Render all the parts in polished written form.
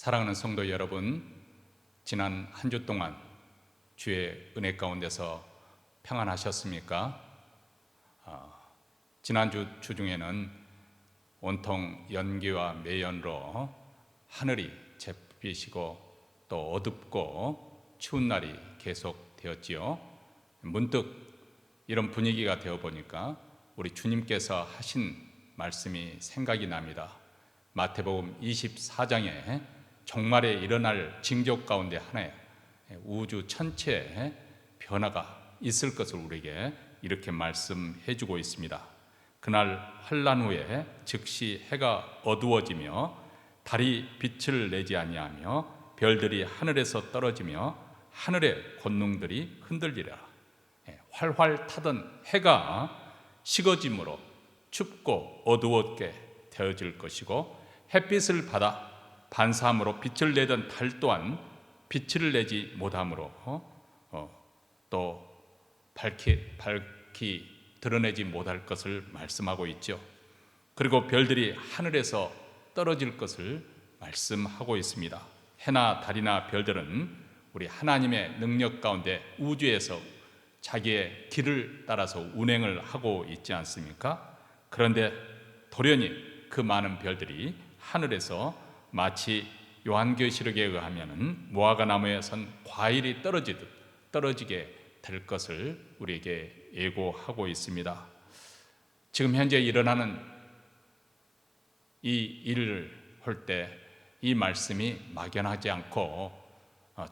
사랑하는 성도 여러분, 지난 한 주 동안 주의 은혜 가운데서 평안하셨습니까? 지난주 주중에는 온통 연기와 매연으로 하늘이 잿빛이고 또 어둡고 추운 날이 계속되었지요. 문득 이런 분위기가 되어 보니까 우리 주님께서 하신 말씀이 생각이 납니다. 마태복음 24장에 종말에 일어날 징조 가운데 하나에 우주 전체에 변화가 있을 것을 우리에게 이렇게 말씀해 주고 있습니다. 그날 환난 후에 즉시 해가 어두워지며 달이 빛을 내지 아니하며 별들이 하늘에서 떨어지며 하늘의 권능들이 흔들리라. 활활 타던 해가 식어짐으로 춥고 어두웠게 되어질 것이고, 햇빛을 받아 반사함으로 빛을 내던 달 또한 빛을 내지 못함으로 또 밝히 드러내지 못할 것을 말씀하고 있죠. 그리고 별들이 하늘에서 떨어질 것을 말씀하고 있습니다. 해나 달이나 별들은 우리 하나님의 능력 가운데 우주에서 자기의 길을 따라서 운행을 하고 있지 않습니까? 그런데 돌연히 그 많은 별들이 하늘에서 마치 요한계시록에 의하면 무화과 나무에 선 과일이 떨어지듯 떨어지게 될 것을 우리에게 예고하고 있습니다. 지금 현재 일어나는 이 일을 할 때 이 말씀이 막연하지 않고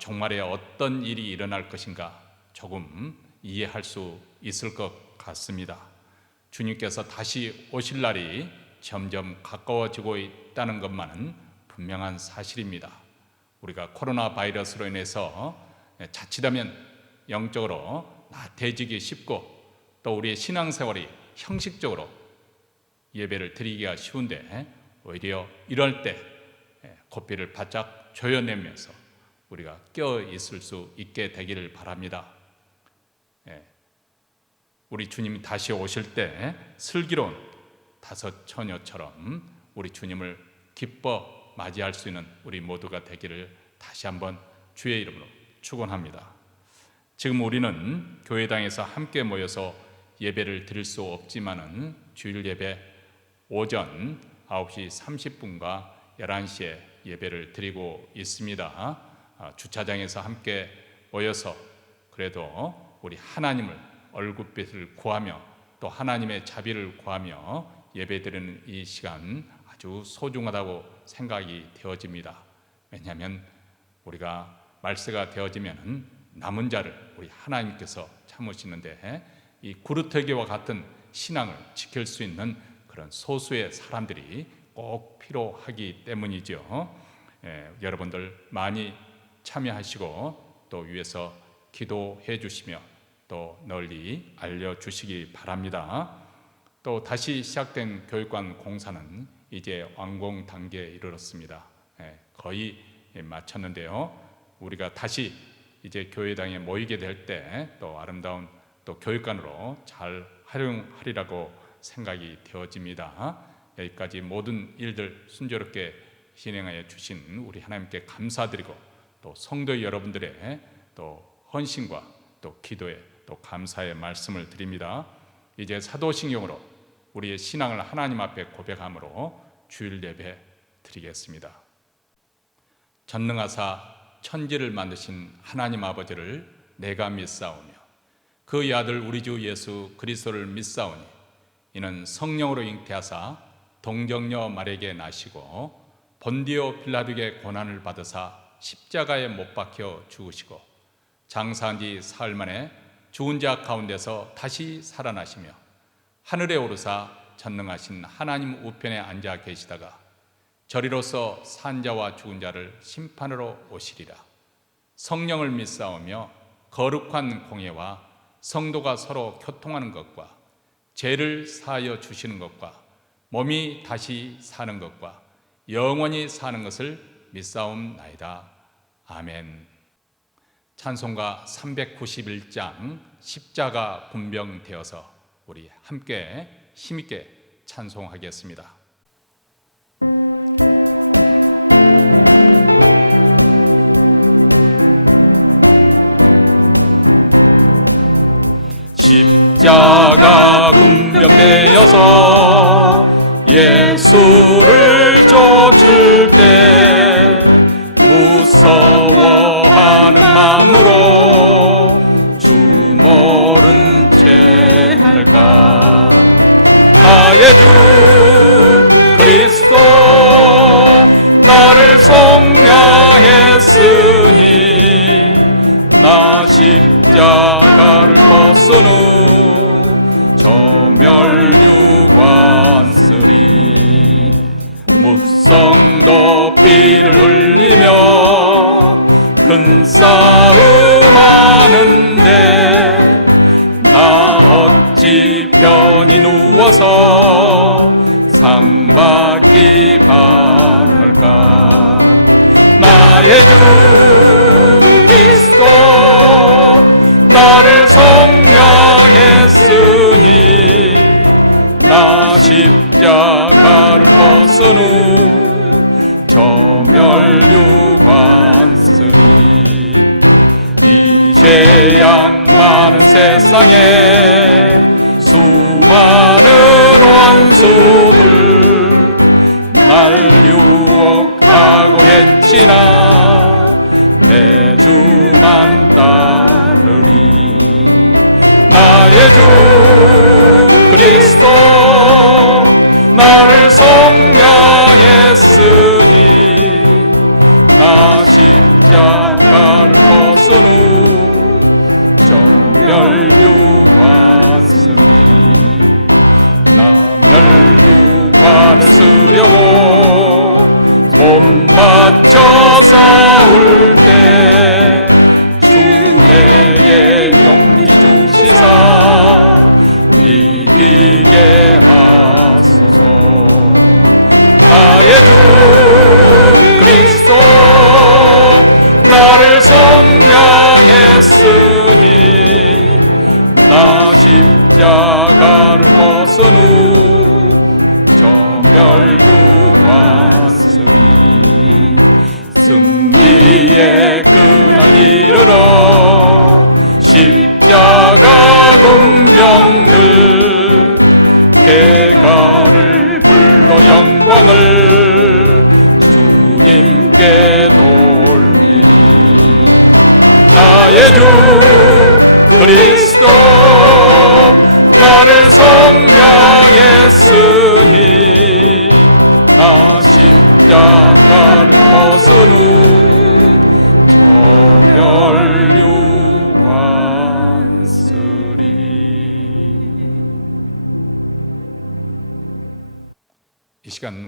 종말에 어떤 일이 일어날 것인가 조금 이해할 수 있을 것 같습니다. 주님께서 다시 오실 날이 점점 가까워지고 있다는 것만은 분명한 사실입니다. 우리가 코로나 바이러스로 인해서 자칫하면 영적으로 나태해지기 쉽고 또 우리의 신앙생활이 형식적으로 예배를 드리기가 쉬운데, 오히려 이럴 때 고삐를 바짝 조여내면서 우리가 깨어 있을 수 있게 되기를 바랍니다. 우리 주님이 다시 오실 때 슬기로운 다섯 처녀처럼 우리 주님을 기뻐 맞이할 수 있는 우리 모두가 되기를 다시 한번 주의 이름으로 축원합니다. 지금 우리는 교회당에서 함께 모여서 예배를 드릴 수 없지만은 주일 예배 오전 9시 30분과 11시에 예배를 드리고 있습니다. 주차장에서 함께 모여서 그래도 우리 하나님을 얼굴빛을 구하며 또 하나님의 자비를 구하며 예배드리는 이 시간 아주 소중하다고 생각이 되어집니다. 왜냐하면 우리가 말세가 되어지면 남은 자를 우리 하나님께서 참으시는데, 이 구르터기와 같은 신앙을 지킬 수 있는 그런 소수의 사람들이 꼭 필요하기 때문이죠. 여러분들 많이 참여하시고 또 위에서 기도해 주시며 또 널리 알려주시기 바랍니다. 또 다시 시작된 교육관 공사는 이제 완공 단계에 이르렀습니다. 거의 마쳤는데요. 우리가 다시 이제 교회당에 모이게 될 때 또 아름다운 또 교육관으로 잘 활용하리라고 생각이 되어집니다. 여기까지 모든 일들 순조롭게 진행하여 주신 우리 하나님께 감사드리고 또 성도 여러분들의 또 헌신과 또 기도에 또 감사의 말씀을 드립니다. 이제 사도신경으로 우리의 신앙을 하나님 앞에 고백함으로 주일 예배 드리겠습니다. 전능하사 천지를 만드신 하나님 아버지를 내가 믿사오며 그의 아들 우리 주 예수 그리스도를 믿사오니 이는 성령으로 잉태하사 동정녀 마리아에게 나시고 본디오 빌라도에게 고난을 받으사 십자가에 못 박혀 죽으시고 장사한 지 사흘 만에 죽은 자 가운데서 다시 살아나시며 하늘에 오르사 전능하신 하나님 우편에 앉아 계시다가 저리로서 산 자와 죽은 자를 심판으로 오시리라. 성령을 믿사오며 거룩한 공예와 성도가 서로 교통하는 것과 죄를 사하여 주시는 것과 몸이 다시 사는 것과 영원히 사는 것을 믿사옵나이다. 아멘. 찬송가 391장 십자가 군병되어서 우리 함께 힘있게 찬송하겠습니다.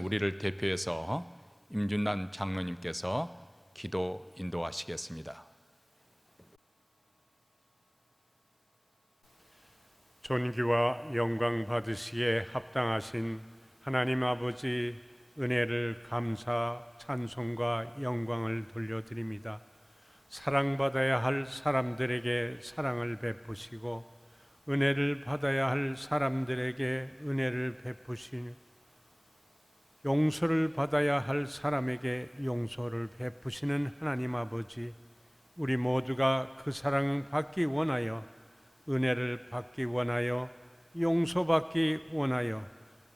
우리를 대표해서 임준란 장로님께서 기도 인도하시겠습니다. 존귀와 영광 받으시기에 합당하신 하나님 아버지, 은혜를 감사, 찬송과 영광을 돌려드립니다. 사랑받아야 할 사람들에게 사랑을 베푸시고 은혜를 받아야 할 사람들에게 은혜를 베푸시니 용서를 받아야 할 사람에게 용서를 베푸시는 하나님 아버지, 우리 모두가 그 사랑 받기 원하여, 은혜를 받기 원하여, 용서받기 원하여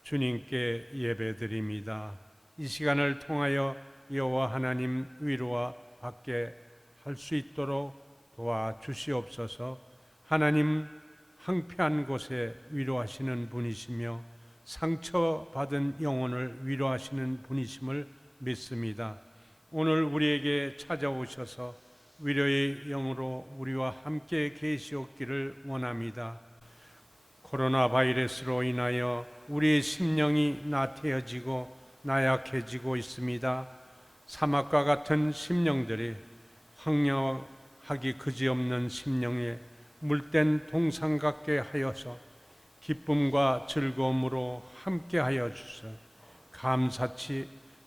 주님께 예배드립니다. 이 시간을 통하여 여호와 하나님 위로와 받게 할 수 있도록 도와주시옵소서. 하나님 황폐한 곳에 위로하시는 분이시며 상처받은 영혼을 위로하시는 분이심을 믿습니다. 오늘 우리에게 찾아오셔서 위로의 영으로 우리와 함께 계시옵기를 원합니다. 코로나 바이러스로 인하여 우리의 심령이 나태해지고 나약해지고 있습니다. 사막과 같은 심령들이 황량하기 그지없는 심령에 물된 동상 같게 하여서 기쁨과 즐거움으로 함께하여 주셔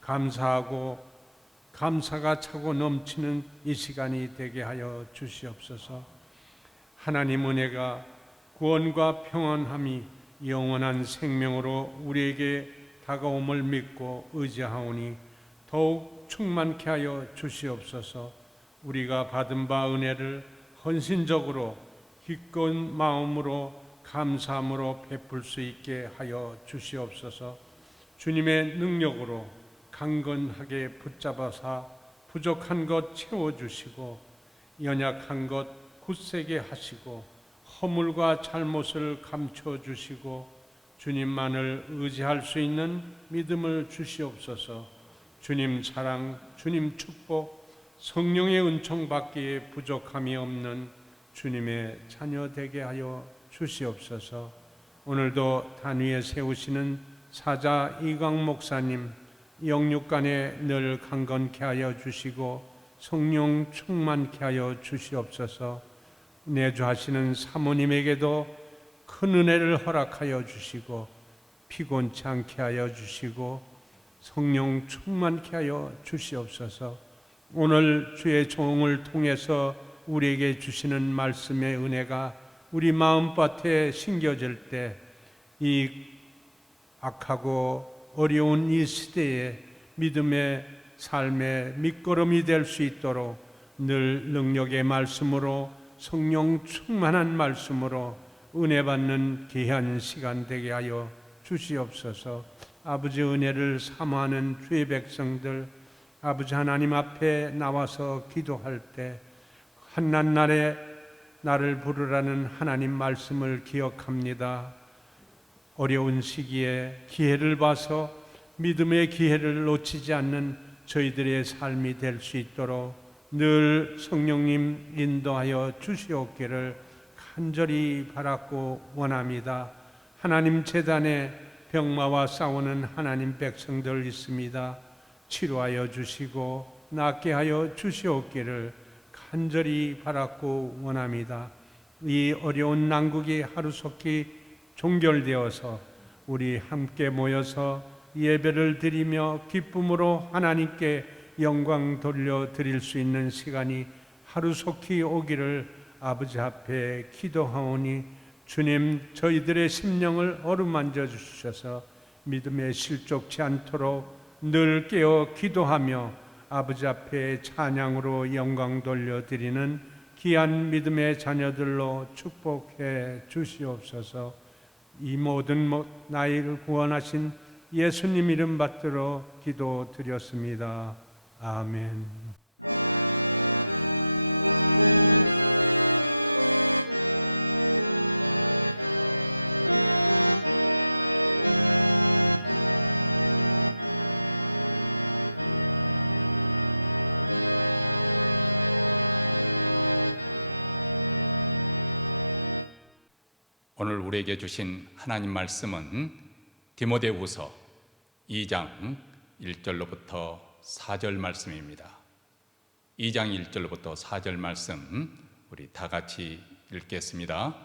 감사하고 감사가 차고 넘치는 이 시간이 되게 하여 주시옵소서. 하나님 은혜가 구원과 평안함이 영원한 생명으로 우리에게 다가옴을 믿고 의지하오니 더욱 충만케 하여 주시옵소서. 우리가 받은 바 은혜를 헌신적으로 기꺼운 마음으로 감사함으로 베풀 수 있게 하여 주시옵소서. 주님의 능력으로 강건하게 붙잡아사 부족한 것 채워주시고 연약한 것 굳세게 하시고 허물과 잘못을 감춰주시고 주님만을 의지할 수 있는 믿음을 주시옵소서. 주님 사랑, 주님 축복, 성령의 은총 받기에 부족함이 없는 주님의 자녀 되게 하여 주시옵소서. 오늘도 단위에 세우시는 사자 이광 목사님 영육간에 늘 강건케 하여 주시고 성령 충만케 하여 주시옵소서. 내주하시는 사모님에게도 큰 은혜를 허락하여 주시고 피곤치 않게 하여 주시고 성령 충만케 하여 주시옵소서. 오늘 주의 종을 통해서 우리에게 주시는 말씀의 은혜가 우리 마음밭에 심겨질 때 이 악하고 어려운 이 시대에 믿음의 삶의 밑거름이 될 수 있도록 늘 능력의 말씀으로 성령 충만한 말씀으로 은혜 받는 귀한 시간 되게 하여 주시옵소서. 아버지 은혜를 사모하는 주의 백성들, 아버지 하나님 앞에 나와서 기도할 때 한낱날에 나를 부르라는 하나님 말씀을 기억합니다. 어려운 시기에 기회를 봐서 믿음의 기회를 놓치지 않는 저희들의 삶이 될 수 있도록 늘 성령님 인도하여 주시옵기를 간절히 바랐고 원합니다. 하나님 제단에 병마와 싸우는 하나님 백성들 있습니다. 치료하여 주시고 낫게 하여 주시옵기를 간절히 바랐고 원합니다. 이 어려운 난국이 하루속히 종결되어서 우리 함께 모여서 예배를 드리며 기쁨으로 하나님께 영광 돌려드릴 수 있는 시간이 하루속히 오기를 아버지 앞에 기도하오니 주님 저희들의 심령을 어루만져 주셔서 믿음에 실족치 않도록 늘 깨어 기도하며 아버지 앞에 찬양으로 영광 돌려드리는 귀한 믿음의 자녀들로 축복해 주시옵소서. 이 모든 나이를 구원하신 예수님 이름 받들어 기도드렸습니다. 아멘. 오늘 우리에게 주신 하나님 말씀은 디모데후서 2장 1절로부터 4절 말씀입니다. 2장 1절로부터 4절 말씀 우리 다 같이 읽겠습니다.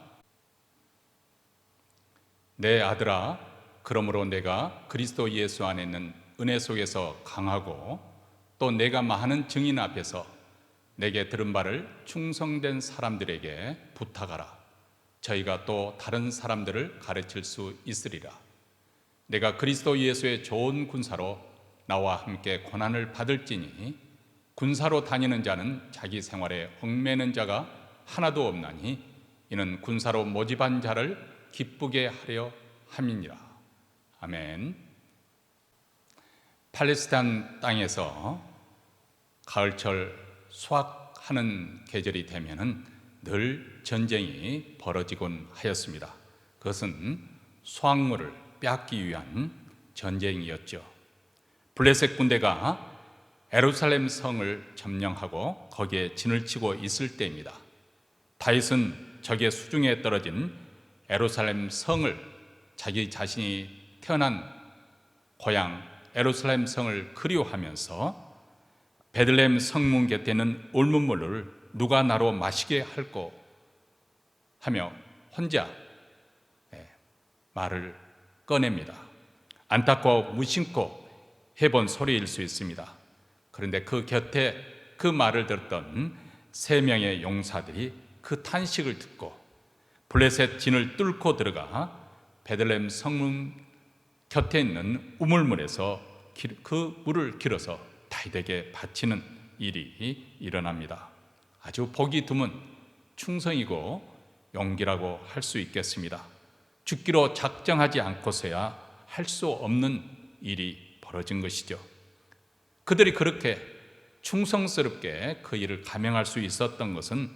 내 아들아, 그러므로 내가 그리스도 예수 안에 있는 은혜 속에서 강하고 또 내가 많은 증인 앞에서 내게 들은 바를 충성된 사람들에게 부탁하라. 저희가 또 다른 사람들을 가르칠 수 있으리라. 내가 그리스도 예수의 좋은 군사로 나와 함께 고난을 받을지니 군사로 다니는 자는 자기 생활에 얽매는 자가 하나도 없나니 이는 군사로 모집한 자를 기쁘게 하려 함이니라. 아멘. 팔레스타인 땅에서 가을철 수확하는 계절이 되면은 늘 전쟁이 벌어지곤 하였습니다. 그것은 수확물을 빼앗기 위한 전쟁이었죠. 블레셋 군대가 예루살렘 성을 점령하고 거기에 진을 치고 있을 때입니다. 다윗은 적의 수중에 떨어진 예루살렘 성을 자기 자신이 태어난 고향 예루살렘 성을 그리워하면서 베들레헴 성문 곁에 있는 울문물을 누가 나로 마시게 할꼬 하며 혼자 말을 꺼냅니다. 안타까워 무심코 해본 소리일 수 있습니다. 그런데 그 곁에 그 말을 들었던 3명의 용사들이 그 탄식을 듣고 블레셋 진을 뚫고 들어가 베들레헴 성문 곁에 있는 우물물에서 그 물을 길어서 다윗에게 바치는 일이 일어납니다. 아주 보기 드문 충성이고 용기라고 할 수 있겠습니다. 죽기로 작정하지 않고서야 할 수 없는 일이 벌어진 것이죠. 그들이 그렇게 충성스럽게 그 일을 감행할 수 있었던 것은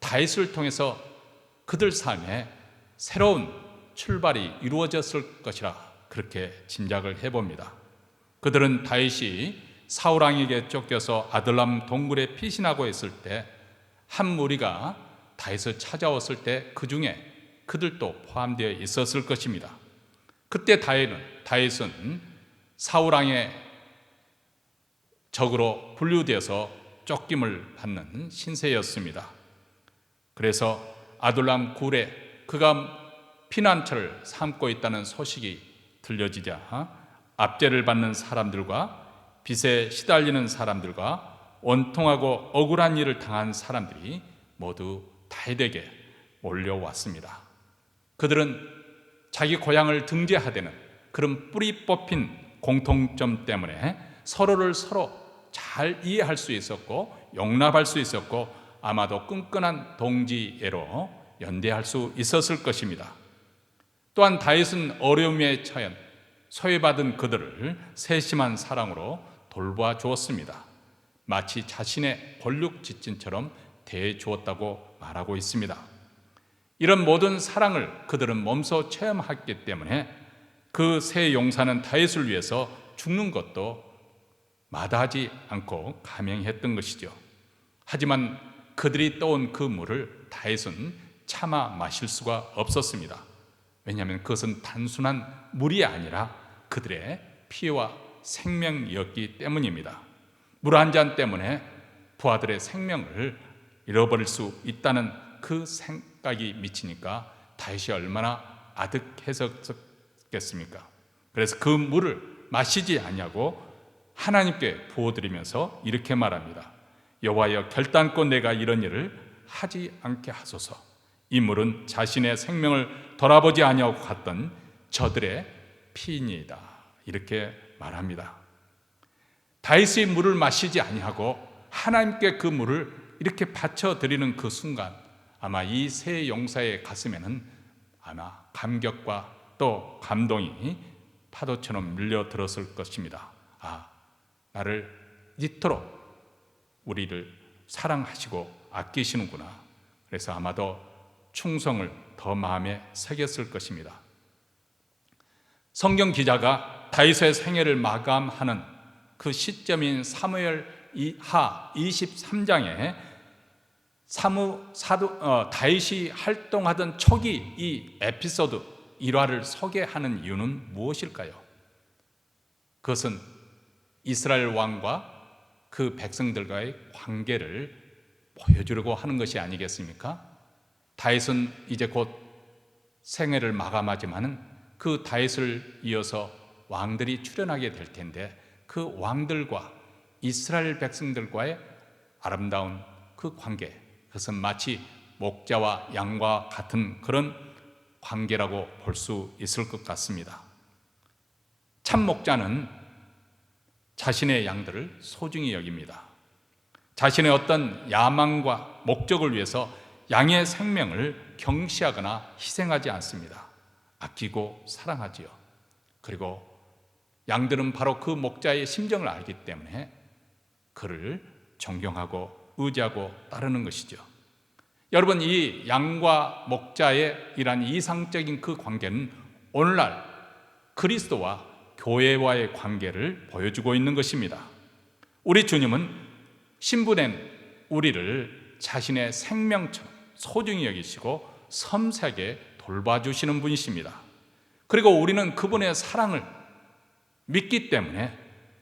다윗을 통해서 그들 삶에 새로운 출발이 이루어졌을 것이라 그렇게 짐작을 해봅니다. 그들은 다윗이 사울왕에게 쫓겨서 아들람 동굴에 피신하고 있을 때 한 무리가 다윗을 찾아왔을 때 그 중에 그들도 포함되어 있었을 것입니다. 그때 다윗은 사울왕의 적으로 분류되어서 쫓김을 받는 신세였습니다. 그래서 아둘람 굴에 그가 피난처를 삼고 있다는 소식이 들려지자 압제를 받는 사람들과 빚에 시달리는 사람들과 원통하고 억울한 일을 당한 사람들이 모두 다윗에게 몰려왔습니다. 그들은 자기 고향을 등재하되는 그런 뿌리 뽑힌 공통점 때문에 서로를 서로 잘 이해할 수 있었고 용납할 수 있었고 아마도 끈끈한 동지애로 연대할 수 있었을 것입니다. 또한 다윗은 어려움에 처한 소외받은 그들을 세심한 사랑으로 돌보아 주었습니다. 마치 자신의 권력지친처럼 대해 주었다고 말하고 있습니다. 이런 모든 사랑을 그들은 몸소 체험했기 때문에 그 세 용사는 다윗을 위해서 죽는 것도 마다하지 않고 감행했던 것이죠. 하지만 그들이 떠온 그 물을 다윗은 차마 마실 수가 없었습니다. 왜냐하면 그것은 단순한 물이 아니라 그들의 피와 생명이었기 때문입니다. 물 한 잔 때문에 부하들의 생명을 잃어버릴 수 있다는 그 생각이 미치니까 다윗이 얼마나 아득했었겠습니까? 그래서 그 물을 마시지 않냐고 하나님께 부어드리면서 이렇게 말합니다. 여호와여, 결단코 내가 이런 일을 하지 않게 하소서. 이 물은 자신의 생명을 돌아보지 아니하고 갔던 저들의 피이니이다. 이렇게 말합니다. 다윗이 물을 마시지 아니하고 하나님께 그 물을 이렇게 바쳐드리는 그 순간 아마 이 세 용사의 가슴에는 아마 감격과 또 감동이 파도처럼 밀려들었을 것입니다. 나를 이토록 우리를 사랑하시고 아끼시는구나. 그래서 아마도 충성을 더 마음에 새겼을 것입니다. 성경 기자가 다윗의 생애를 마감하는 그 시점인 사무엘 하 23장에 다윗이 활동하던 초기 이 에피소드 일화를 소개하는 이유는 무엇일까요? 그것은 이스라엘 왕과 그 백성들과의 관계를 보여주려고 하는 것이 아니겠습니까? 다윗은 이제 곧 생애를 마감하지만은 그 다윗을 이어서 왕들이 출현하게 될 텐데 그 왕들과 이스라엘 백성들과의 아름다운 그 관계, 그것은 마치 목자와 양과 같은 그런 관계라고 볼 수 있을 것 같습니다. 참 목자는 자신의 양들을 소중히 여깁니다. 자신의 어떤 야망과 목적을 위해서 양의 생명을 경시하거나 희생하지 않습니다. 아끼고 사랑하지요. 그리고 양들은 바로 그 목자의 심정을 알기 때문에 그를 존경하고 의지하고 따르는 것이죠. 여러분, 이 양과 목자의 이란 이상적인 그 관계는 오늘날 그리스도와 교회와의 관계를 보여주고 있는 것입니다. 우리 주님은 신부된 우리를 자신의 생명처럼 소중히 여기시고 섬세하게 돌봐주시는 분이십니다. 그리고 우리는 그분의 사랑을 믿기 때문에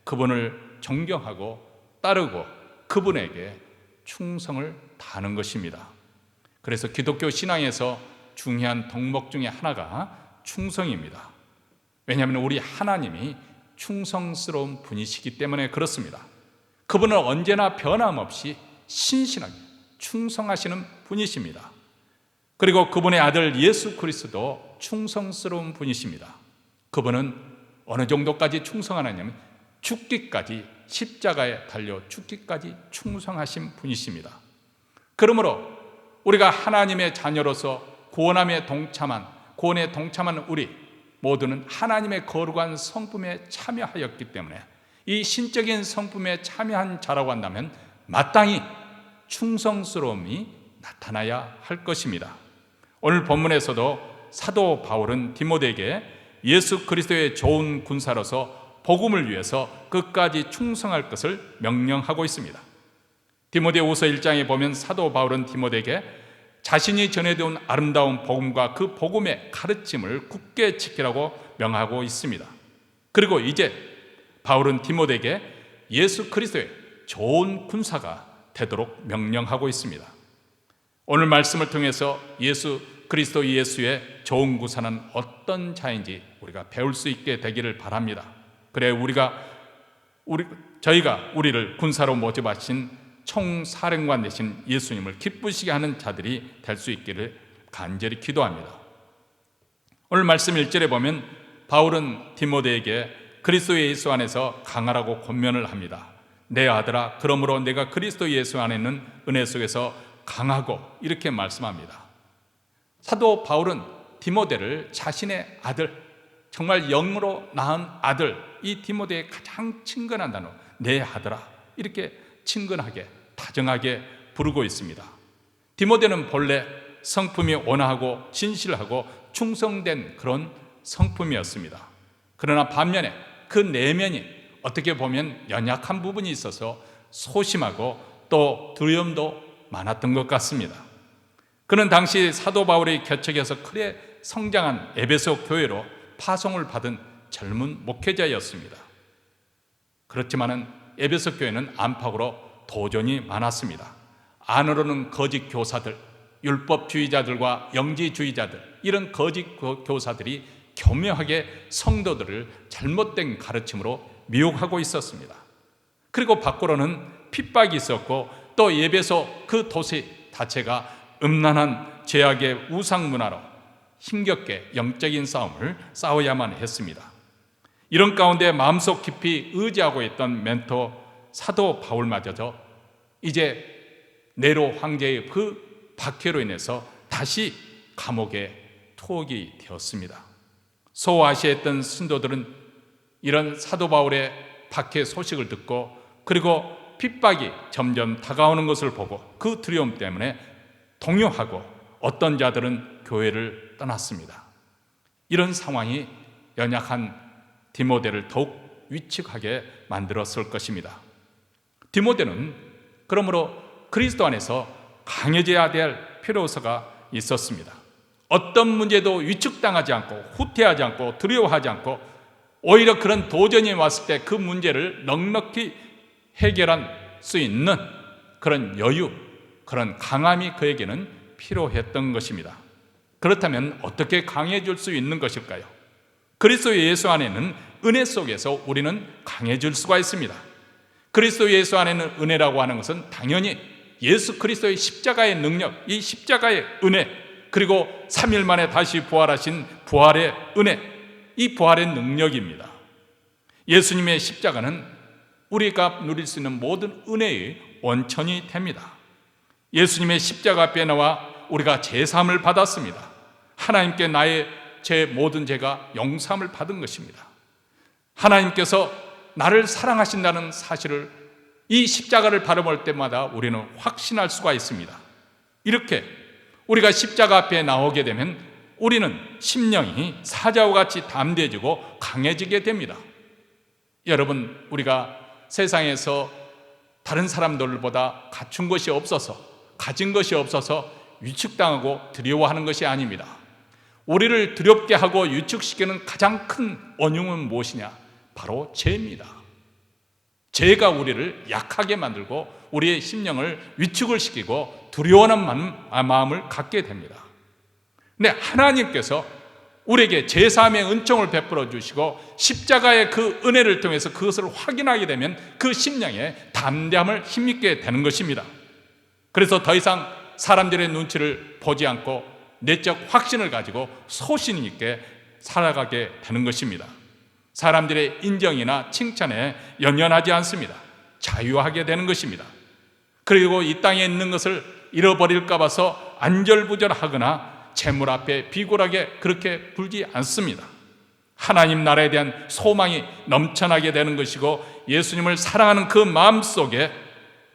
그분을 존경하고 따르고 그분에게 충성을 다하는 것입니다. 그래서 기독교 신앙에서 중요한 덕목 중에 하나가 충성입니다. 왜냐하면 우리 하나님이 충성스러운 분이시기 때문에 그렇습니다. 그분은 언제나 변함없이 신실하게 충성하시는 분이십니다. 그리고 그분의 아들 예수 그리스도 충성스러운 분이십니다. 그분은 어느 정도까지 충성하느냐면 죽기까지, 십자가에 달려 죽기까지 충성하신 분이십니다. 그러므로 우리가 하나님의 자녀로서 구원에 동참한 우리 모두는 하나님의 거룩한 성품에 참여하였기 때문에 이 신적인 성품에 참여한 자라고 한다면 마땅히 충성스러움이 나타나야 할 것입니다. 오늘 본문에서도 사도 바울은 디모데에게 예수 그리스도의 좋은 군사로서 복음을 위해서 끝까지 충성할 것을 명령하고 있습니다. 디모데후서 1장에 보면 사도 바울은 디모데에게 자신이 전해온 아름다운 복음과 그 복음의 가르침을 굳게 지키라고 명하고 있습니다. 그리고 이제 바울은 디모데에게 예수 그리스도의 좋은 군사가 되도록 명령하고 있습니다. 오늘 말씀을 통해서 예수 그리스도 예수의 좋은 군사는 어떤 자인지 우리가 배울 수 있게 되기를 바랍니다. 그래 저희가 우리를 군사로 모집하신 총사령관 되신 예수님을 기쁘시게 하는 자들이 될 수 있기를 간절히 기도합니다. 오늘 말씀 1절에 보면 바울은 디모데에게 그리스도 예수 안에서 강하라고 권면을 합니다. 내 아들아, 그러므로 내가 그리스도 예수 안에 있는 은혜 속에서 강하고, 이렇게 말씀합니다. 사도 바울은 디모데를 자신의 아들, 정말 영으로 낳은 아들, 이 디모데의 가장 친근한 단어 내 아들아, 이렇게 친근하게 다정하게 부르고 있습니다. 디모데는 본래 성품이 온화하고 진실하고 충성된 그런 성품이었습니다. 그러나 반면에 그 내면이 어떻게 보면 연약한 부분이 있어서 소심하고 또 두려움도 많았던 것 같습니다. 그는 당시 사도 바울의 격척에서 크게 성장한 에베소 교회로 파송을 받은 젊은 목회자였습니다. 그렇지만은 에베소 교회는 안팎으로 도전이 많았습니다. 안으로는 거짓 교사들, 율법주의자들과 영지주의자들, 이런 거짓 교사들이 교묘하게 성도들을 잘못된 가르침으로 미혹하고 있었습니다. 그리고 밖으로는 핍박이 있었고 또 에베소 그 도시 자체가 음란한 죄악의 우상 문화로 힘겹게 영적인 싸움을 싸워야만 했습니다. 이런 가운데 마음속 깊이 의지하고 있던 멘토 사도 바울마저도 이제 네로 황제의 그 박해로 인해서 다시 감옥에 투옥이 되었습니다. 소아시아에 있던 신도들은 이런 사도 바울의 박해 소식을 듣고 그리고 핍박이 점점 다가오는 것을 보고 그 두려움 때문에 동요하고 어떤 자들은 교회를 떠났습니다. 이런 상황이 연약한 디모데를 더욱 위축하게 만들었을 것입니다. 디모데는 그러므로 그리스도 안에서 강해져야 될 필요서가 있었습니다. 어떤 문제도 위축당하지 않고 후퇴하지 않고 두려워하지 않고 오히려 그런 도전이 왔을 때 그 문제를 넉넉히 해결할 수 있는 그런 여유, 그런 강함이 그에게는 필요했던 것입니다. 그렇다면 어떻게 강해질 수 있는 것일까요? 그리스도 예수 안에는 은혜 속에서 우리는 강해질 수가 있습니다. 그리스도 예수 안에는 은혜라고 하는 것은 당연히 예수 그리스도의 십자가의 능력, 이 십자가의 은혜, 그리고 3일 만에 다시 부활하신 부활의 은혜, 이 부활의 능력입니다. 예수님의 십자가는 우리가 누릴 수 있는 모든 은혜의 원천이 됩니다. 예수님의 십자가 앞에 나와 우리가 제사함을 받았습니다. 하나님께 나의 제 모든 죄가 용서함을 받은 것입니다. 하나님께서 나를 사랑하신다는 사실을 이 십자가를 바라볼 때마다 우리는 확신할 수가 있습니다. 이렇게 우리가 십자가 앞에 나오게 되면 우리는 심령이 사자와 같이 담대해지고 강해지게 됩니다. 여러분, 우리가 세상에서 다른 사람들보다 갖춘 것이 없어서, 가진 것이 없어서 위축당하고 두려워하는 것이 아닙니다. 우리를 두렵게 하고 위축시키는 가장 큰 원흉은 무엇이냐? 바로 죄입니다. 죄가 우리를 약하게 만들고 우리의 심령을 위축을 시키고 두려워하는 마음을 갖게 됩니다. 근데 하나님께서 우리에게 제사함의 은총을 베풀어 주시고 십자가의 그 은혜를 통해서 그것을 확인하게 되면 그 심령에 담대함을 힘입게 되는 것입니다. 그래서 더 이상 사람들의 눈치를 보지 않고 내적 확신을 가지고 소신 있게 살아가게 되는 것입니다. 사람들의 인정이나 칭찬에 연연하지 않습니다. 자유하게 되는 것입니다. 그리고 이 땅에 있는 것을 잃어버릴까 봐서 안절부절하거나 재물 앞에 비굴하게 그렇게 굴지 않습니다. 하나님 나라에 대한 소망이 넘쳐나게 되는 것이고 예수님을 사랑하는 그 마음 속에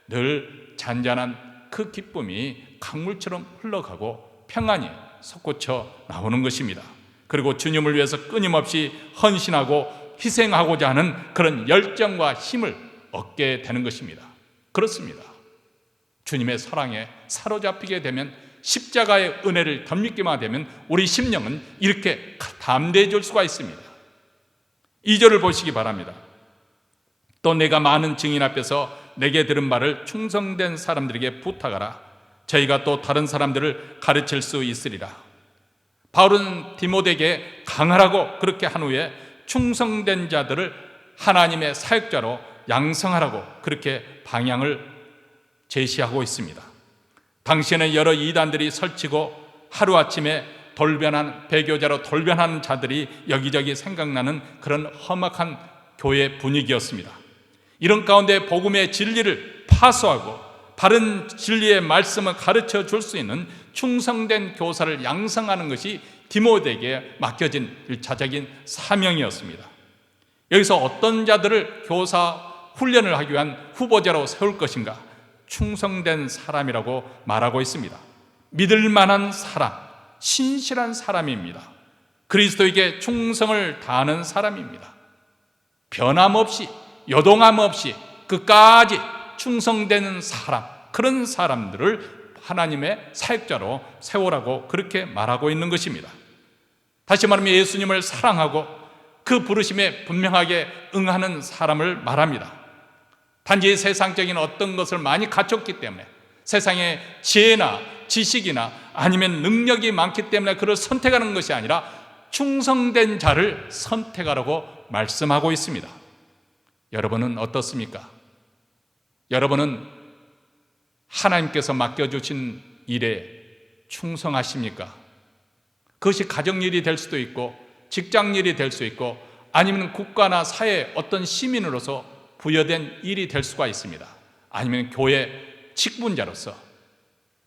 늘 잔잔한 그 기쁨이 강물처럼 흘러가고 평안이 솟구쳐 나오는 것입니다. 그리고 주님을 위해서 끊임없이 헌신하고 희생하고자 하는 그런 열정과 힘을 얻게 되는 것입니다. 그렇습니다. 주님의 사랑에 사로잡히게 되면, 십자가의 은혜를 덧입기만 되면 우리 심령은 이렇게 담대해질 수가 있습니다. 2절을 보시기 바랍니다. 또 내가 많은 증인 앞에서 내게 들은 말을 충성된 사람들에게 부탁하라. 저희가 또 다른 사람들을 가르칠 수 있으리라. 바울은 디모데에게 강하라고 그렇게 한 후에 충성된 자들을 하나님의 사역자로 양성하라고 그렇게 방향을 제시하고 있습니다. 당시에는 여러 이단들이 설치고 하루아침에 돌변한 배교자로 돌변하는 자들이 여기저기 생각나는 그런 험악한 교회 분위기였습니다. 이런 가운데 복음의 진리를 파수하고 바른 진리의 말씀을 가르쳐 줄 수 있는 충성된 교사를 양성하는 것이 디모데에게 맡겨진 일차적인 사명이었습니다. 여기서 어떤 자들을 교사 훈련을 하기 위한 후보자로 세울 것인가? 충성된 사람이라고 말하고 있습니다. 믿을 만한 사람, 신실한 사람입니다. 그리스도에게 충성을 다하는 사람입니다. 변함없이, 요동함 없이 끝까지 충성되는 사람, 그런 사람들을 하나님의 사역자로 세우라고 그렇게 말하고 있는 것입니다. 다시 말하면 예수님을 사랑하고 그 부르심에 분명하게 응하는 사람을 말합니다. 단지 세상적인 어떤 것을 많이 갖췄기 때문에, 세상에 지혜나 지식이나 아니면 능력이 많기 때문에 그를 선택하는 것이 아니라 충성된 자를 선택하라고 말씀하고 있습니다. 여러분은 어떻습니까? 여러분은 하나님께서 맡겨주신 일에 충성하십니까? 그것이 가정일이 될 수도 있고 직장일이 될 수 있고 아니면 국가나 사회 어떤 시민으로서 부여된 일이 될 수가 있습니다. 아니면 교회 직분자로서,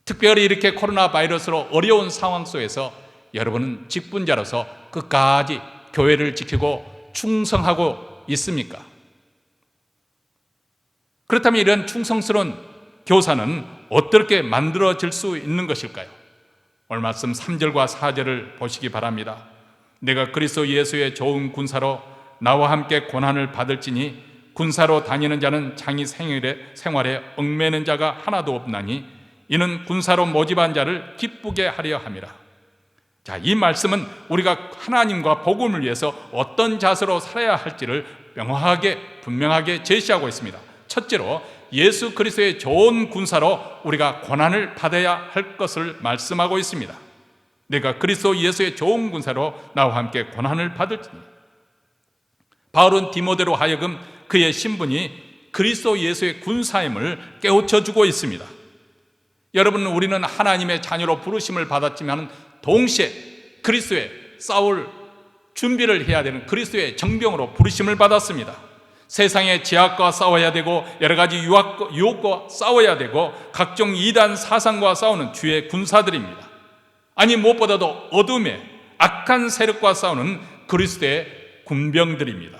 특별히 이렇게 코로나 바이러스로 어려운 상황 속에서 여러분은 직분자로서 끝까지 교회를 지키고 충성하고 있습니까? 그렇다면 이런 충성스러운 교사는 어떻게 만들어질 수 있는 것일까요? 오늘 말씀 3절과 4절을 보시기 바랍니다. 내가 그리스도 예수의 좋은 군사로 나와 함께 고난을 받을지니 군사로 다니는 자는 장이 생활에 얽매는 자가 하나도 없나니 이는 군사로 모집한 자를 기쁘게 하려 함이라. 자, 이 말씀은 우리가 하나님과 복음을 위해서 어떤 자세로 살아야 할지를 명확하게 분명하게 제시하고 있습니다. 첫째로 예수 그리스도의 좋은 군사로 우리가 고난을 받아야 할 것을 말씀하고 있습니다. 내가 그리스도 예수의 좋은 군사로 나와 함께 고난을 받을지니. 바울은 디모데로 하여금 그의 신분이 그리스도 예수의 군사임을 깨우쳐주고 있습니다. 여러분, 우리는 하나님의 자녀로 부르심을 받았지만 동시에 그리스도의 싸울 준비를 해야 되는 그리스도의 정병으로 부르심을 받았습니다. 세상의 제약과 싸워야 되고 여러 가지 유혹과 싸워야 되고 각종 이단 사상과 싸우는 주의 군사들입니다. 아니, 무엇보다도 어둠의 악한 세력과 싸우는 그리스도의 군병들입니다.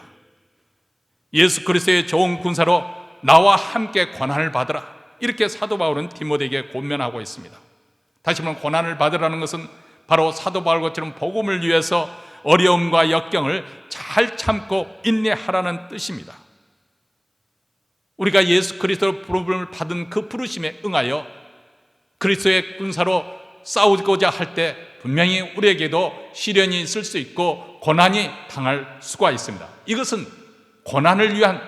예수 그리스도의 좋은 군사로 나와 함께 고난을 받으라, 이렇게 사도 바울은 디모데에게 권면하고 있습니다. 다시 말하면 고난을 받으라는 것은 바로 사도 바울처럼 복음을 위해서 어려움과 역경을 잘 참고 인내하라는 뜻입니다. 우리가 예수 그리스도로 부름을 받은 그 부르심에 응하여 그리스도의 군사로 싸우고자 할 때 분명히 우리에게도 시련이 있을 수 있고 고난이 당할 수가 있습니다. 이것은 고난을 위한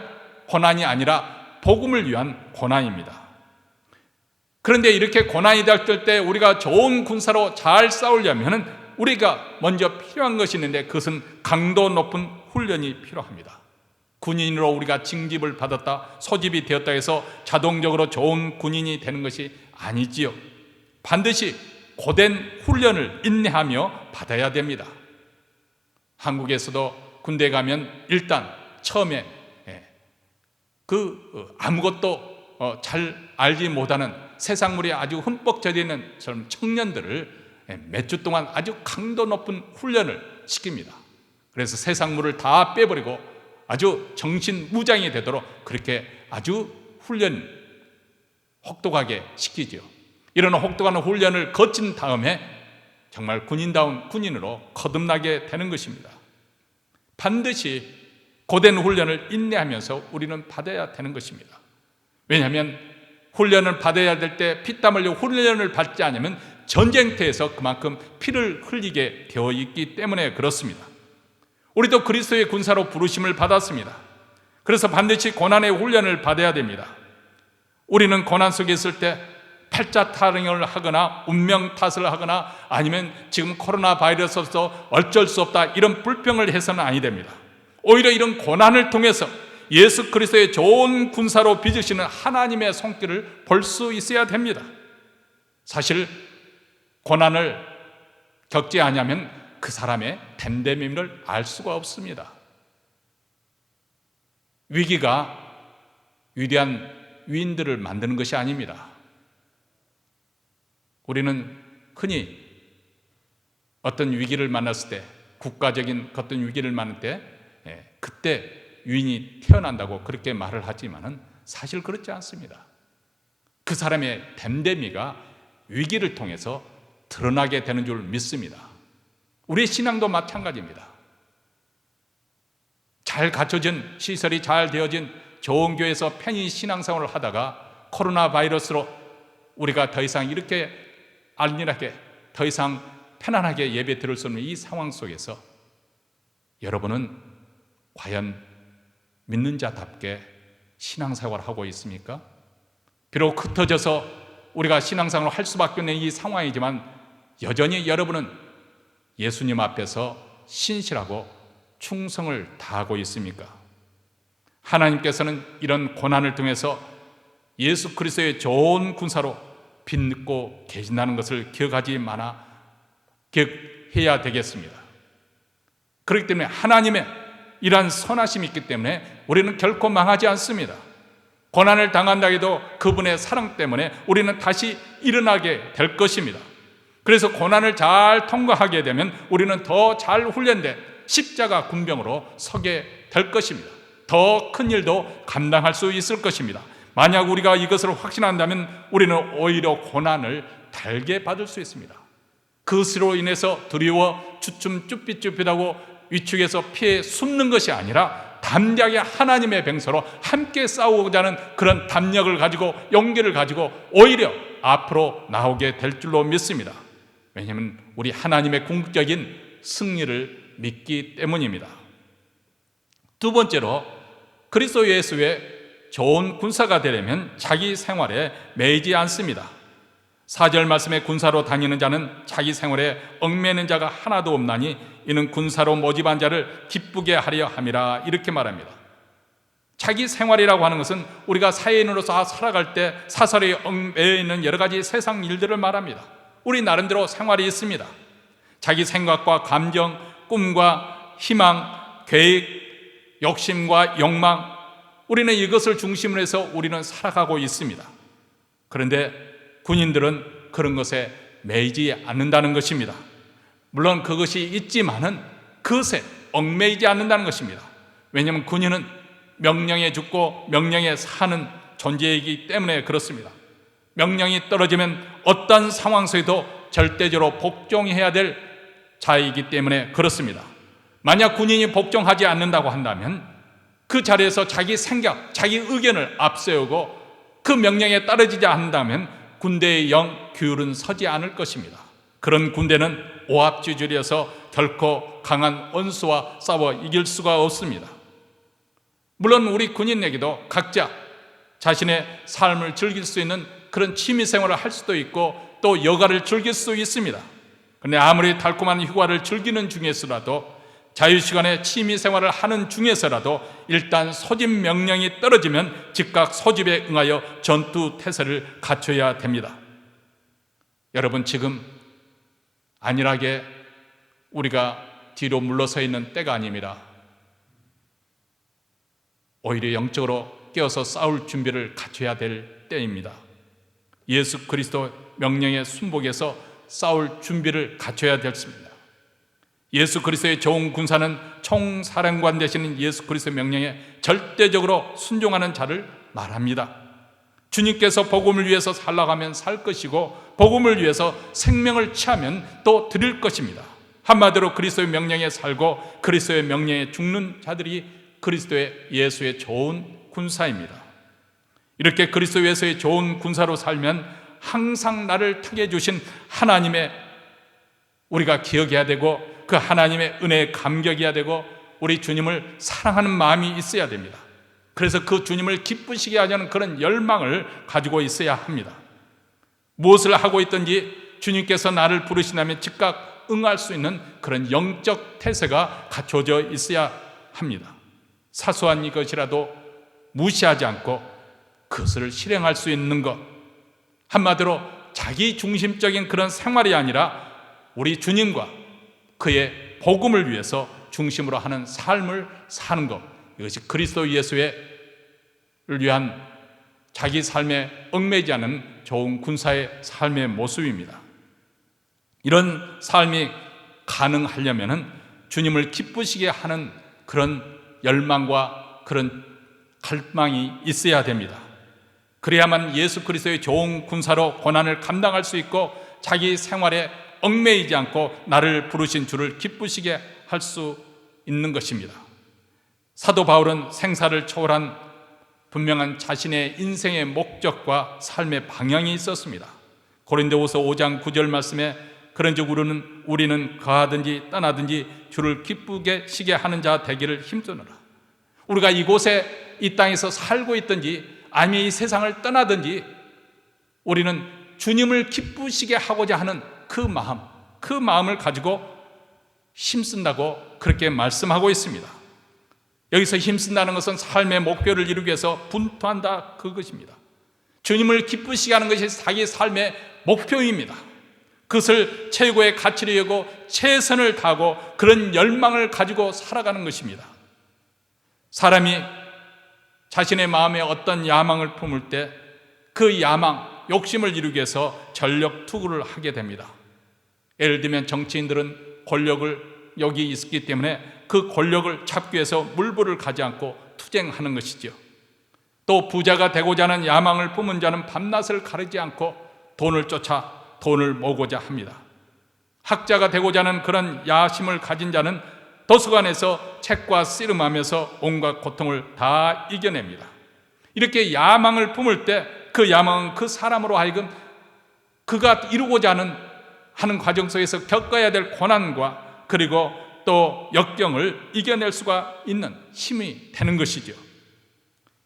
고난이 아니라 복음을 위한 고난입니다. 그런데 이렇게 고난이 닥칠 때 우리가 좋은 군사로 잘 싸우려면 우리가 먼저 필요한 것이 있는데 그것은 강도 높은 훈련이 필요합니다. 군인으로 우리가 징집을 받았다, 소집이 되었다 해서 자동적으로 좋은 군인이 되는 것이 아니지요. 반드시 고된 훈련을 인내하며 받아야 됩니다. 한국에서도 군대 가면 일단 처음에 아무것도 잘 알지 못하는 세상물이 아주 흠뻑 젖어 있는 젊은 청년들을 몇 주 동안 아주 강도 높은 훈련을 시킵니다. 그래서 세상물을 다 빼버리고 아주 정신무장이 되도록 그렇게 아주 훈련 혹독하게 시키죠. 이런 혹독한 훈련을 거친 다음에 정말 군인다운 군인으로 거듭나게 되는 것입니다. 반드시 고된 훈련을 인내하면서 우리는 받아야 되는 것입니다. 왜냐하면 훈련을 받아야 될 때 피땀 흘려 훈련을 받지 않으면 전쟁터에서 그만큼 피를 흘리게 되어 있기 때문에 그렇습니다. 우리도 그리스도의 군사로 부르심을 받았습니다. 그래서 반드시 고난의 훈련을 받아야 됩니다. 우리는 고난 속에 있을 때 팔자 타령을 하거나 운명 탓을 하거나 아니면 지금 코로나 바이러스로서 어쩔 수 없다 이런 불평을 해서는 아니 됩니다. 오히려 이런 고난을 통해서 예수 그리스도의 좋은 군사로 빚으시는 하나님의 손길을 볼 수 있어야 됩니다. 사실 고난을 겪지 않으면 그 사람의 댐댐임을 알 수가 없습니다. 위기가 위대한 위인들을 만드는 것이 아닙니다. 우리는 흔히 어떤 위기를 만났을 때, 국가적인 어떤 위기를 만날 때 그때 위인이 태어난다고 그렇게 말을 하지만은 사실 그렇지 않습니다. 그 사람의 댐댐이가 위기를 통해서 드러나게 되는 줄 믿습니다. 우리의 신앙도 마찬가지입니다. 잘 갖춰진 시설이 잘 되어진 좋은 교회에서 편히 신앙생활을 하다가 코로나 바이러스로 우리가 더 이상 이렇게 안일하게 더 이상 편안하게 예배 드릴 수 없는 이 상황 속에서 여러분은 과연 믿는 자답게 신앙생활을 하고 있습니까? 비록 흩어져서 우리가 신앙생활을 할 수밖에 없는 이 상황이지만 여전히 여러분은 예수님 앞에서 신실하고 충성을 다하고 있습니까? 하나님께서는 이런 고난을 통해서 예수 그리스도의 좋은 군사로 빚고 계신다는 것을 기억해야 되겠습니다. 그렇기 때문에 하나님의 이러한 선하심이 있기 때문에 우리는 결코 망하지 않습니다. 고난을 당한다 해도 그분의 사랑 때문에 우리는 다시 일어나게 될 것입니다. 그래서 고난을 잘 통과하게 되면 우리는 더 잘 훈련된 십자가 군병으로 서게 될 것입니다. 더 큰 일도 감당할 수 있을 것입니다. 만약 우리가 이것을 확신한다면 우리는 오히려 고난을 달게 받을 수 있습니다. 그것으로 인해서 두려워 주춤 쭈삣쭈삣하고 위축해서 피해 숨는 것이 아니라 담대하게 하나님의 병사로 함께 싸우고자 하는 그런 담력을 가지고 용기를 가지고 오히려 앞으로 나오게 될 줄로 믿습니다. 왜냐하면 우리 하나님의 궁극적인 승리를 믿기 때문입니다. 두 번째로 그리스도 예수의 좋은 군사가 되려면 자기 생활에 매이지 않습니다. 4절 말씀에 군사로 다니는 자는 자기 생활에 얽매이는 자가 하나도 없나니 이는 군사로 모집한 자를 기쁘게 하려 함이라, 이렇게 말합니다. 자기 생활이라고 하는 것은 우리가 사회인으로서 살아갈 때 사설에 얽매여 있는 여러 가지 세상 일들을 말합니다. 우리 나름대로 생활이 있습니다. 자기 생각과 감정, 꿈과 희망, 계획, 욕심과 욕망, 우리는 이것을 중심으로 해서 우리는 살아가고 있습니다. 그런데 군인들은 그런 것에 매이지 않는다는 것입니다. 물론 그것이 있지만은 그것에 얽매이지 않는다는 것입니다. 왜냐하면 군인은 명령에 죽고 명령에 사는 존재이기 때문에 그렇습니다. 명령이 떨어지면 어떤 상황 속에도 절대적으로 복종해야 될 자이기 때문에 그렇습니다. 만약 군인이 복종하지 않는다고 한다면 그 자리에서 자기 생각, 자기 의견을 앞세우고 그 명령에 따르지 않는다면 군대의 영 규율은 서지 않을 것입니다. 그런 군대는 오합지졸이어서 결코 강한 원수와 싸워 이길 수가 없습니다. 물론 우리 군인에게도 각자 자신의 삶을 즐길 수 있는 그런 취미생활을 할 수도 있고 또 여가를 즐길 수 있습니다. 그런데 아무리 달콤한 휴가를 즐기는 중에서라도, 자유시간에 취미생활을 하는 중에서라도 일단 소집 명령이 떨어지면 즉각 소집에 응하여 전투태세를 갖춰야 됩니다. 여러분, 지금 안일하게 우리가 뒤로 물러서 있는 때가 아닙니다. 오히려 영적으로 깨어서 싸울 준비를 갖춰야 될 때입니다. 예수 그리스도 명령에 순복해서 싸울 준비를 갖춰야 됐습니다. 예수 그리스도의 좋은 군사는 총사령관 되시는 예수 그리스도의 명령에 절대적으로 순종하는 자를 말합니다. 주님께서 복음을 위해서 살아가면 살 것이고 복음을 위해서 생명을 취하면 또 드릴 것입니다. 한마디로 그리스도의 명령에 살고 그리스도의 명령에 죽는 자들이 그리스도의 예수의 좋은 군사입니다. 이렇게 그리스도 예수의 좋은 군사로 살면 항상 나를 택해 주신 하나님의 우리가 기억해야 되고 그 하나님의 은혜에 감격해야 되고 우리 주님을 사랑하는 마음이 있어야 됩니다. 그래서 그 주님을 기쁘시게 하자는 그런 열망을 가지고 있어야 합니다. 무엇을 하고 있든지 주님께서 나를 부르신다면 즉각 응할 수 있는 그런 영적 태세가 갖춰져 있어야 합니다. 사소한 이것이라도 무시하지 않고 그것을 실행할 수 있는 것, 한마디로 자기 중심적인 그런 생활이 아니라 우리 주님과 그의 복음을 위해서 중심으로 하는 삶을 사는 것, 이것이 그리스도 예수를 위한 자기 삶에 얽매이지 않은 좋은 군사의 삶의 모습입니다. 이런 삶이 가능하려면 주님을 기쁘시게 하는 그런 열망과 그런 갈망이 있어야 됩니다. 그래야만 예수 그리스도의 좋은 군사로 고난을 감당할 수 있고 자기 생활에 얽매이지 않고 나를 부르신 주를 기쁘시게 할 수 있는 것입니다. 사도 바울은 생사를 초월한 분명한 자신의 인생의 목적과 삶의 방향이 있었습니다. 고린도후서 5장 9절 말씀에 그런즉 우리는 가든지 떠나든지 주를 기쁘게 시게 하는 자 되기를 힘쓰노라. 우리가 이곳에 이 땅에서 살고 있든지 아니면 이 세상을 떠나든지 우리는 주님을 기쁘시게 하고자 하는 그 마음을 가지고 힘쓴다고 그렇게 말씀하고 있습니다. 여기서 힘쓴다는 것은 삶의 목표를 이루기 위해서 분투한다, 그것입니다. 주님을 기쁘시게 하는 것이 자기 삶의 목표입니다. 그것을 최고의 가치로 여기고 최선을 다하고 그런 열망을 가지고 살아가는 것입니다. 사람이 자신의 마음에 어떤 야망을 품을 때 그 야망, 욕심을 이루기 위해서 전력 투구를 하게 됩니다. 예를 들면 정치인들은 권력을 여기 있기 때문에 그 권력을 잡기 위해서 물불을 가지 않고 투쟁하는 것이죠. 또 부자가 되고자 하는 야망을 품은 자는 밤낮을 가리지 않고 돈을 쫓아 돈을 모으고자 합니다. 학자가 되고자 하는 그런 야심을 가진 자는 도서관에서 책과 씨름하면서 온갖 고통을 다 이겨냅니다. 이렇게 야망을 품을 때 그 야망은 그 사람으로 하여금 그가 이루고자 하는 하는 과정 속에서 겪어야 될 고난과 그리고 또 역경을 이겨낼 수가 있는 힘이 되는 것이죠.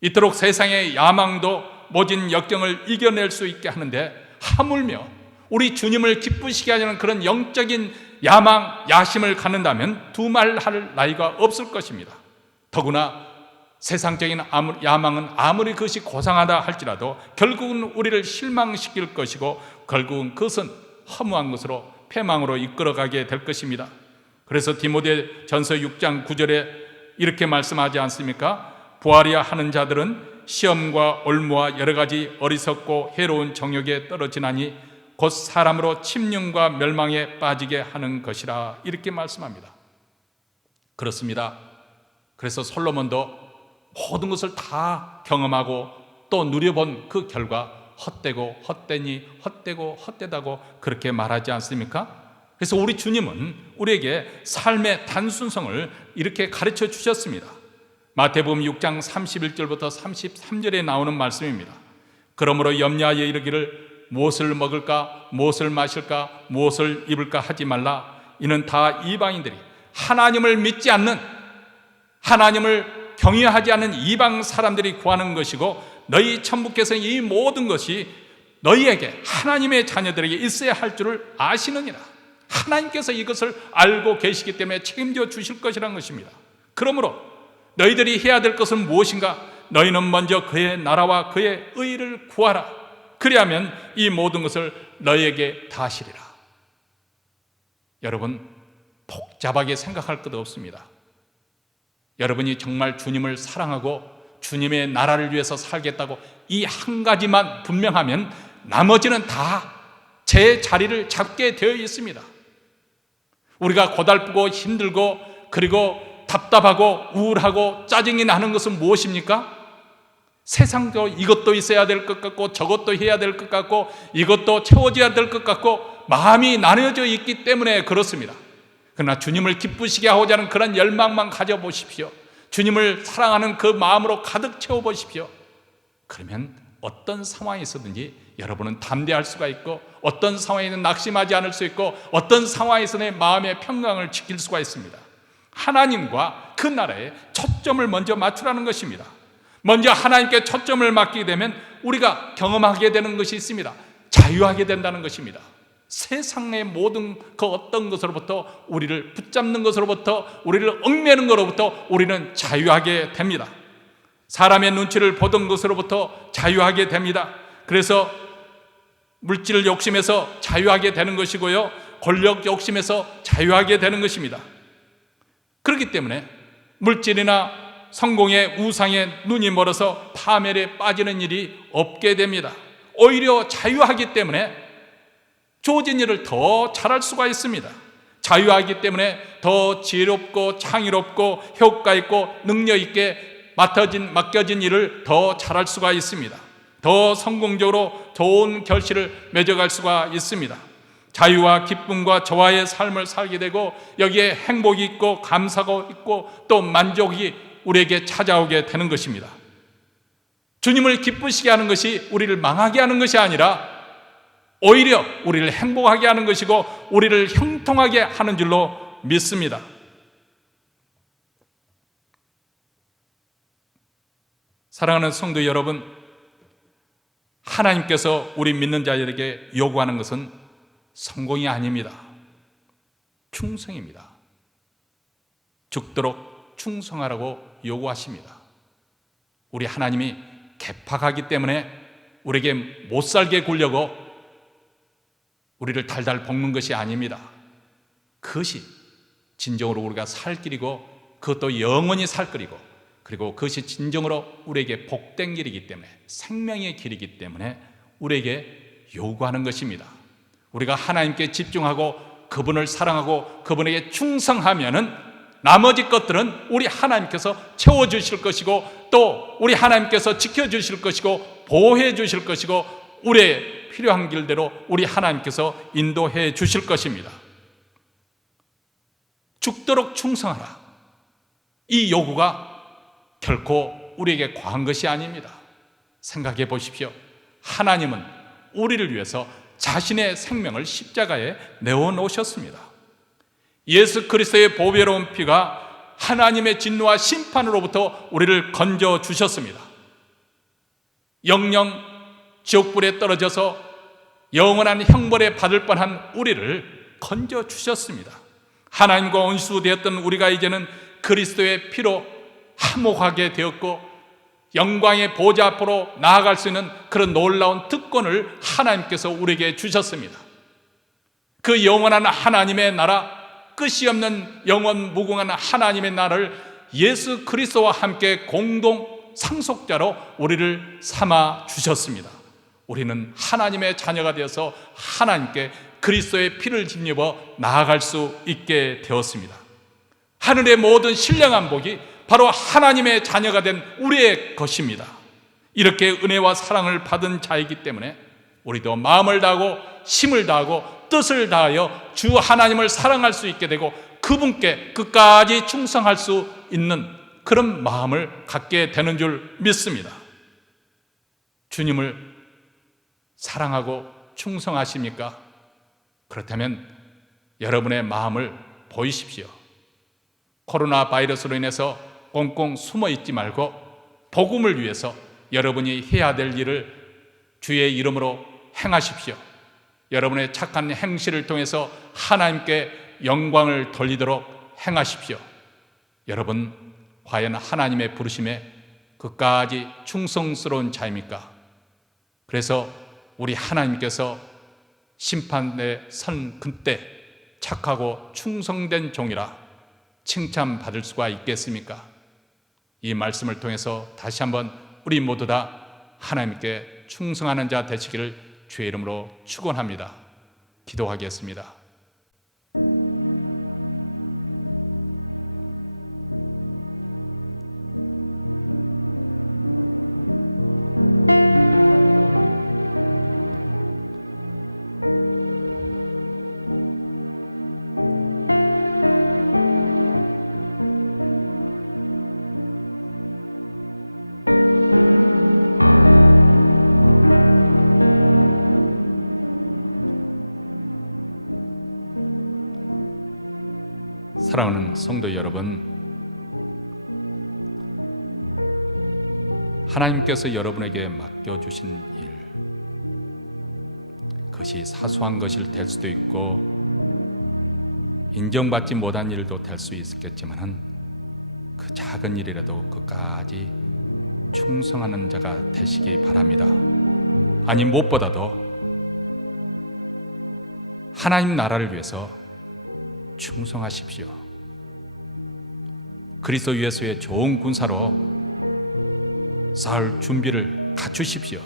이토록 세상의 야망도 모진 역경을 이겨낼 수 있게 하는데 하물며 우리 주님을 기쁘시게 하려는 그런 영적인 야망, 야심을 갖는다면 두말할 나위가 없을 것입니다. 더구나 세상적인 야망은 아무리 그것이 고상하다 할지라도 결국은 우리를 실망시킬 것이고 결국은 그것은 허무한 것으로 패망으로 이끌어가게 될 것입니다. 그래서 디모데전서 6장 9절에 이렇게 말씀하지 않습니까? 부활이야 하는 자들은 시험과 올무와 여러 가지 어리석고 해로운 정욕에 떨어지나니 곧 사람으로 침륜과 멸망에 빠지게 하는 것이라, 이렇게 말씀합니다. 그렇습니다. 그래서 솔로몬도 모든 것을 다 경험하고 또 누려본 그 결과 헛되고 헛되니 헛되고 헛되다고 그렇게 말하지 않습니까? 그래서 우리 주님은 우리에게 삶의 단순성을 이렇게 가르쳐 주셨습니다. 마태복음 6장 31절부터 33절에 나오는 말씀입니다. 그러므로 염려하여 이르기를 무엇을 먹을까, 무엇을 마실까, 무엇을 입을까 하지 말라. 이는 다 이방인들이 하나님을 믿지 않는, 하나님을 경외하지 않는 이방 사람들이 구하는 것이고, 너희 천부께서는 이 모든 것이 너희에게, 하나님의 자녀들에게 있어야 할 줄을 아시느니라. 하나님께서 이것을 알고 계시기 때문에 책임져 주실 것이라는 것입니다. 그러므로 너희들이 해야 될 것은 무엇인가? 너희는 먼저 그의 나라와 그의 의를 구하라. 그리하면 이 모든 것을 너희에게 다 하시리라. 여러분, 복잡하게 생각할 것 없습니다. 여러분이 정말 주님을 사랑하고 주님의 나라를 위해서 살겠다고 이 한 가지만 분명하면 나머지는 다 제 자리를 잡게 되어 있습니다. 우리가 고달프고 힘들고 그리고 답답하고 우울하고 짜증이 나는 것은 무엇입니까? 세상도 이것도 있어야 될 것 같고 저것도 해야 될 것 같고 이것도 채워져야 될 것 같고 마음이 나뉘어져 있기 때문에 그렇습니다. 그러나 주님을 기쁘시게 하고자 하는 그런 열망만 가져보십시오. 주님을 사랑하는 그 마음으로 가득 채워보십시오. 그러면 어떤 상황에 있어든지 여러분은 담대할 수가 있고, 어떤 상황에는 낙심하지 않을 수 있고, 어떤 상황에서 내 마음의 평강을 지킬 수가 있습니다. 하나님과 그 나라에 초점을 먼저 맞추라는 것입니다. 먼저 하나님께 초점을 맡기게 되면 우리가 경험하게 되는 것이 있습니다. 자유하게 된다는 것입니다. 세상의 모든 그 어떤 것으로부터, 우리를 붙잡는 것으로부터, 우리를 얽매는 것으로부터 우리는 자유하게 됩니다. 사람의 눈치를 보던 것으로부터 자유하게 됩니다. 그래서 물질 욕심에서 자유하게 되는 것이고요, 권력 욕심에서 자유하게 되는 것입니다. 그렇기 때문에 물질이나 성공의 우상에 눈이 멀어서 파멸에 빠지는 일이 없게 됩니다. 오히려 자유하기 때문에 주어진 일을 더 잘할 수가 있습니다. 자유하기 때문에 더 지혜롭고 창의롭고 효과 있고 능력 있게 맡겨진 일을 더 잘할 수가 있습니다. 더 성공적으로 좋은 결실을 맺어갈 수가 있습니다. 자유와 기쁨과 조화의 삶을 살게 되고 여기에 행복이 있고 감사가 있고 또 만족이 우리에게 찾아오게 되는 것입니다. 주님을 기쁘시게 하는 것이 우리를 망하게 하는 것이 아니라 오히려 우리를 행복하게 하는 것이고 우리를 형통하게 하는 줄로 믿습니다. 사랑하는 성도 여러분, 하나님께서 우리 믿는 자들에게 요구하는 것은 성공이 아닙니다. 충성입니다. 죽도록 충성하라고 요구하십니다. 우리 하나님이 개팍하기 때문에 우리에게 못살게 굴려고 우리를 달달 볶는 것이 아닙니다. 그것이 진정으로 우리가 살 길이고 그것도 영원히 살 길이고 그리고 그것이 진정으로 우리에게 복된 길이기 때문에, 생명의 길이기 때문에 우리에게 요구하는 것입니다. 우리가 하나님께 집중하고 그분을 사랑하고 그분에게 충성하면은 나머지 것들은 우리 하나님께서 채워주실 것이고 또 우리 하나님께서 지켜주실 것이고 보호해 주실 것이고 우리의 필요한 길대로 우리 하나님께서 인도해 주실 것입니다. 죽도록 충성하라. 이 요구가 결코 우리에게 과한 것이 아닙니다. 생각해 보십시오. 하나님은 우리를 위해서 자신의 생명을 십자가에 내어놓으셨습니다. 예수 그리스도의 보배로운 피가 하나님의 진노와 심판으로부터 우리를 건져 주셨습니다. 영영 지옥불에 떨어져서 영원한 형벌에 받을 뻔한 우리를 건져 주셨습니다. 하나님과 원수되었던 우리가 이제는 그리스도의 피로 화목하게 되었고 영광의 보좌 앞으로 나아갈 수 있는 그런 놀라운 특권을 하나님께서 우리에게 주셨습니다. 그 영원한 하나님의 나라, 끝이 없는 영원 무궁한 하나님의 나라를 예수 그리스도와 함께 공동 상속자로 우리를 삼아 주셨습니다. 우리는 하나님의 자녀가 되어서 하나님께 그리스도의 피를 힘입어 나아갈 수 있게 되었습니다. 하늘의 모든 신령한 복이 바로 하나님의 자녀가 된 우리의 것입니다. 이렇게 은혜와 사랑을 받은 자이기 때문에 우리도 마음을 다하고 힘을 다하고 뜻을 다하여 주 하나님을 사랑할 수 있게 되고 그분께 끝까지 충성할 수 있는 그런 마음을 갖게 되는 줄 믿습니다. 주님을 사랑하고 충성하십니까? 그렇다면 여러분의 마음을 보이십시오. 코로나 바이러스로 인해서 꽁꽁 숨어 있지 말고 복음을 위해서 여러분이 해야 될 일을 주의 이름으로 행하십시오. 여러분의 착한 행실을 통해서 하나님께 영광을 돌리도록 행하십시오. 여러분, 과연 하나님의 부르심에 끝까지 충성스러운 자입니까? 그래서 우리 하나님께서 심판에 선 그때 착하고 충성된 종이라 칭찬받을 수가 있겠습니까? 이 말씀을 통해서 다시 한번 우리 모두 다 하나님께 충성하는 자 되시기를 주의 이름으로 축원합니다. 기도하겠습니다. 사랑하는 성도 여러분, 하나님께서 여러분에게 맡겨주신 일, 그것이 사소한 것일 될 수도 있고 인정받지 못한 일도 될 수 있겠지만 그 작은 일이라도 끝까지 충성하는 자가 되시기 바랍니다. 아니 무엇보다도 하나님 나라를 위해서 충성하십시오. 그리스도 예수의 좋은 군사로 싸울 준비를 갖추십시오.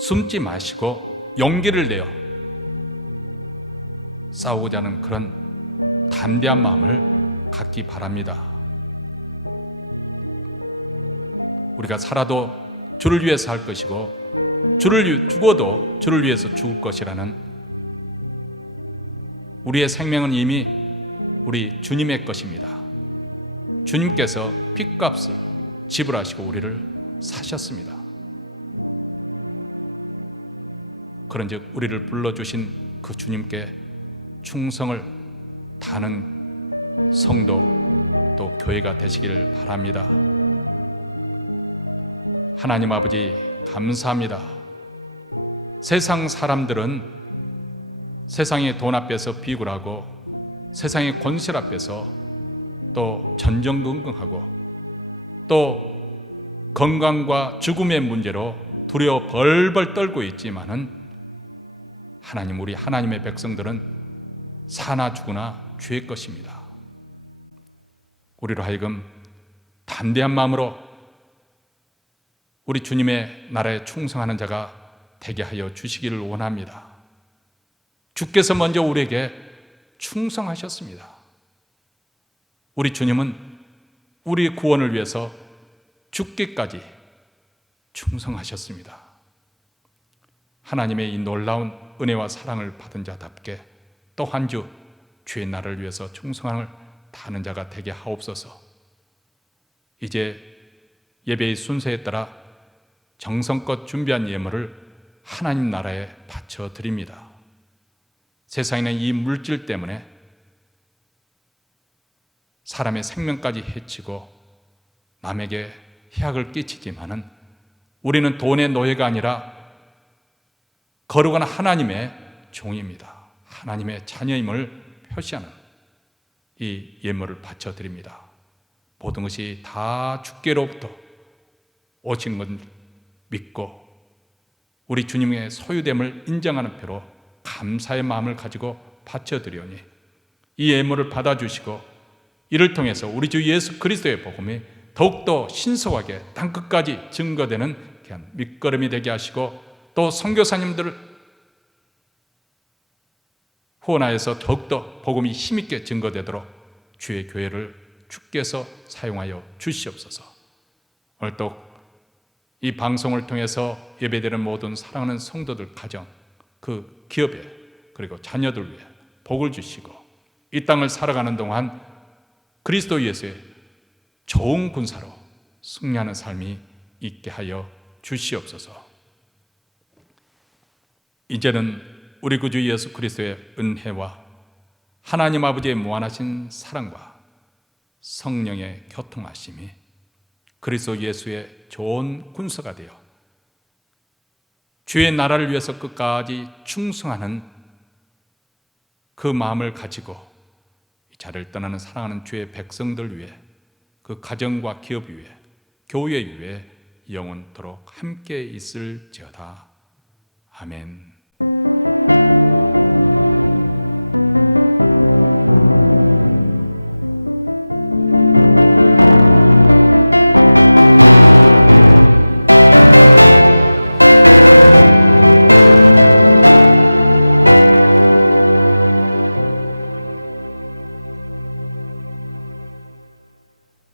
숨지 마시고 용기를 내어 싸우고자 하는 그런 담대한 마음을 갖기 바랍니다. 우리가 살아도 주를 위해서 할 것이고 죽어도 주를 위해서 죽을 것이라는 우리의 생명은 이미 우리 주님의 것입니다. 주님께서 핏값을 지불하시고 우리를 사셨습니다. 그런즉 우리를 불러주신 그 주님께 충성을 다하는 성도 또 교회가 되시길 바랍니다. 하나님 아버지 감사합니다. 세상 사람들은 세상의 돈 앞에서 비굴하고 세상의 권세 앞에서 또 전전긍긍하고 또 건강과 죽음의 문제로 두려워 벌벌 떨고 있지만은 하나님, 우리 하나님의 백성들은 사나 죽으나 주의 것입니다. 우리로 하여금 담대한 마음으로 우리 주님의 나라에 충성하는 자가 되게 하여 주시기를 원합니다. 주께서 먼저 우리에게 충성하셨습니다. 우리 주님은 우리 구원을 위해서 죽기까지 충성하셨습니다. 하나님의 이 놀라운 은혜와 사랑을 받은 자답게 또 한 주 주의 나라를 위해서 충성을 다하는 자가 되게 하옵소서. 이제 예배의 순서에 따라 정성껏 준비한 예물을 하나님 나라에 바쳐 드립니다. 세상에는 이 물질 때문에 사람의 생명까지 해치고 남에게 해악을 끼치지만은 우리는 돈의 노예가 아니라 거룩한 하나님의 종입니다. 하나님의 자녀임을 표시하는 이 예물을 바쳐 드립니다. 모든 것이 다 주께로부터 오신 건 믿고 우리 주님의 소유됨을 인정하는 표로 감사의 마음을 가지고 바쳐 드리오니 이 예물을 받아주시고 이를 통해서 우리 주 예수 그리스도의 복음이 더욱더 신속하게 땅끝까지 증거되는 귀한 밑거름이 되게 하시고 또 선교사님들을 후원하여서 더욱더 복음이 힘있게 증거되도록 주의 교회를 주께서 사용하여 주시옵소서. 오늘 또 이 방송을 통해서 예배드리는 모든 사랑하는 성도들 가정, 그 기업에 그리고 자녀들 위해 복을 주시고 이 땅을 살아가는 동안 그리스도 예수의 좋은 군사로 승리하는 삶이 있게 하여 주시옵소서. 이제는 우리 구주 예수 그리스도의 은혜와 하나님 아버지의 무한하신 사랑과 성령의 교통하심이 그리스도 예수의 좋은 군사가 되어 주의 나라를 위해서 끝까지 충성하는 그 마음을 가지고 이 자리를 떠나는 사랑하는 주의 백성들 위해 그 가정과 기업 위에 교회 위에 영원토록 함께 있을지어다. 아멘.